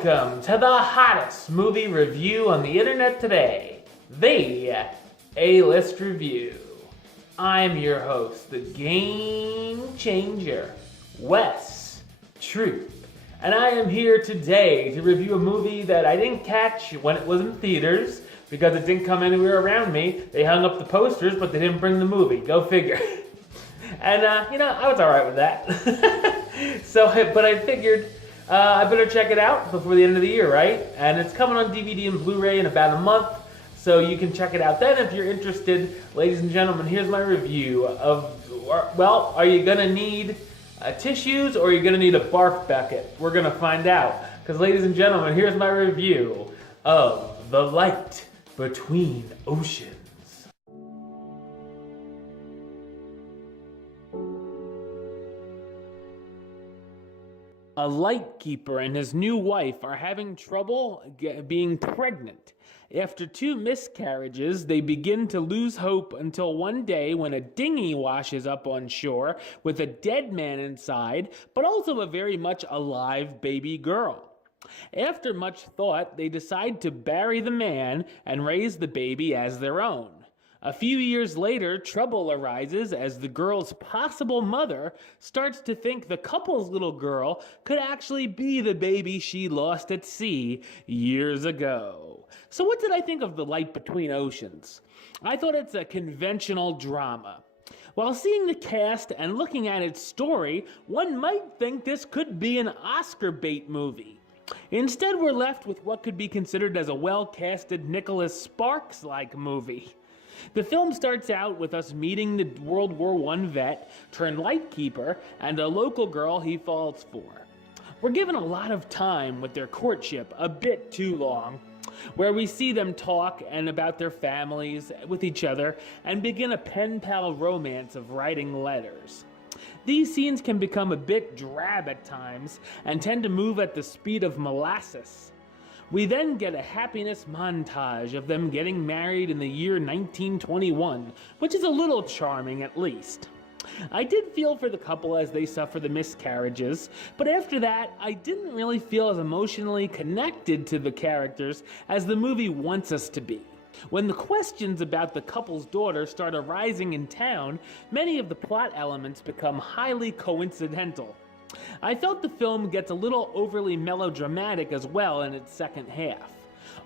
Welcome to the hottest movie review on the internet today, the A-List Review. I'm your host, the game changer, Wes Troop, and I am here today to review a movie that I didn't catch when it was in theaters because it didn't come anywhere around me. They hung up the posters, but they didn't bring the movie. Go figure. And, I was alright with that. But I figured I better check it out before the end of the year, right? And it's coming on DVD and Blu-ray in about a month, so you can check it out then if you're interested. Ladies and gentlemen, here's my review of, well, are you gonna need tissues or are you gonna need a barf bucket? We're gonna find out. Because ladies and gentlemen, here's my review of The Light Between Oceans. A lightkeeper and his new wife are having trouble being pregnant. After 2 miscarriages, they begin to lose hope until one day when a dinghy washes up on shore with a dead man inside, but also a very much alive baby girl. After much thought, they decide to bury the man and raise the baby as their own. A few years later, trouble arises as the girl's possible mother starts to think the couple's little girl could actually be the baby she lost at sea years ago. So what did I think of The Light Between Oceans? I thought it's a conventional drama. While seeing the cast and looking at its story, one might think this could be an Oscar bait movie. Instead, we're left with what could be considered as a well-casted Nicholas Sparks-like movie. The film starts out with us meeting the World War I vet turned lightkeeper and a local girl he falls for. We're given a lot of time with their courtship, a bit too long, where we see them talk and about their families with each other and begin a pen-pal romance of writing letters. These scenes can become a bit drab at times and tend to move at the speed of molasses. We then get a happiness montage of them getting married in the year 1921, which is a little charming at least. I did feel for the couple as they suffer the miscarriages, but after that, I didn't really feel as emotionally connected to the characters as the movie wants us to be. When the questions about the couple's daughter start arising in town, many of the plot elements become highly coincidental. I felt the film gets a little overly melodramatic as well in its second half.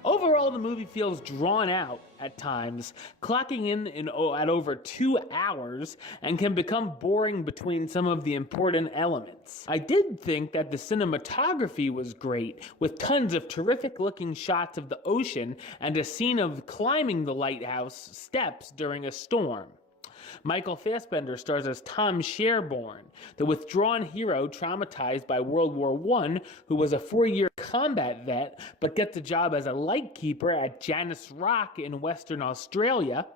Overall, the movie feels drawn out at times, clocking in at over 2 hours, and can become boring between some of the important elements. I did think that the cinematography was great, with tons of terrific looking shots of the ocean and a scene of climbing the lighthouse steps during a storm. Michael Fassbender stars as Tom Sherborne, the withdrawn hero traumatized by World War I, who was a 4-year combat vet but gets a job as a lightkeeper at Janus Rock in Western Australia.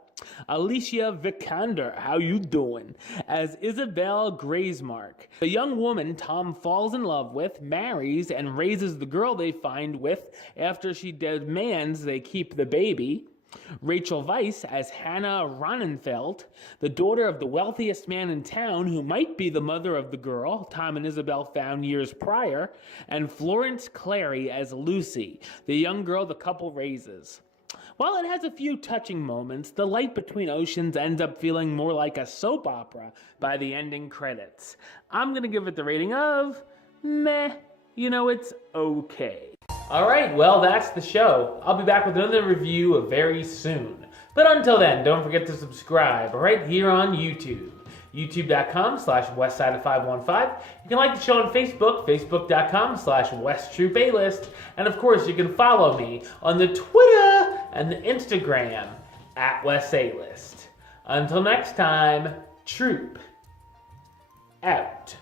Alicia Vikander, how you doing? As Isabel Graysmark, the young woman Tom falls in love with, marries, and raises the girl they find with after she demands they keep the baby. Rachel Weisz as Hannah Ronenfeld, the daughter of the wealthiest man in town who might be the mother of the girl Tom and Isabel found years prior, and Florence Clary as Lucy, the young girl the couple raises. While it has a few touching moments, The Light Between Oceans ends up feeling more like a soap opera by the ending credits. I'm gonna give it the rating of meh. It's okay. Alright, well, that's the show. I'll be back with another review very soon. But until then, don't forget to subscribe right here on YouTube. youtube.com/westside515. You can like the show on Facebook, facebook.com/WesTroopAlist. And of course, you can follow me on the Twitter and the Instagram @WesAlist. Until next time, Troop out.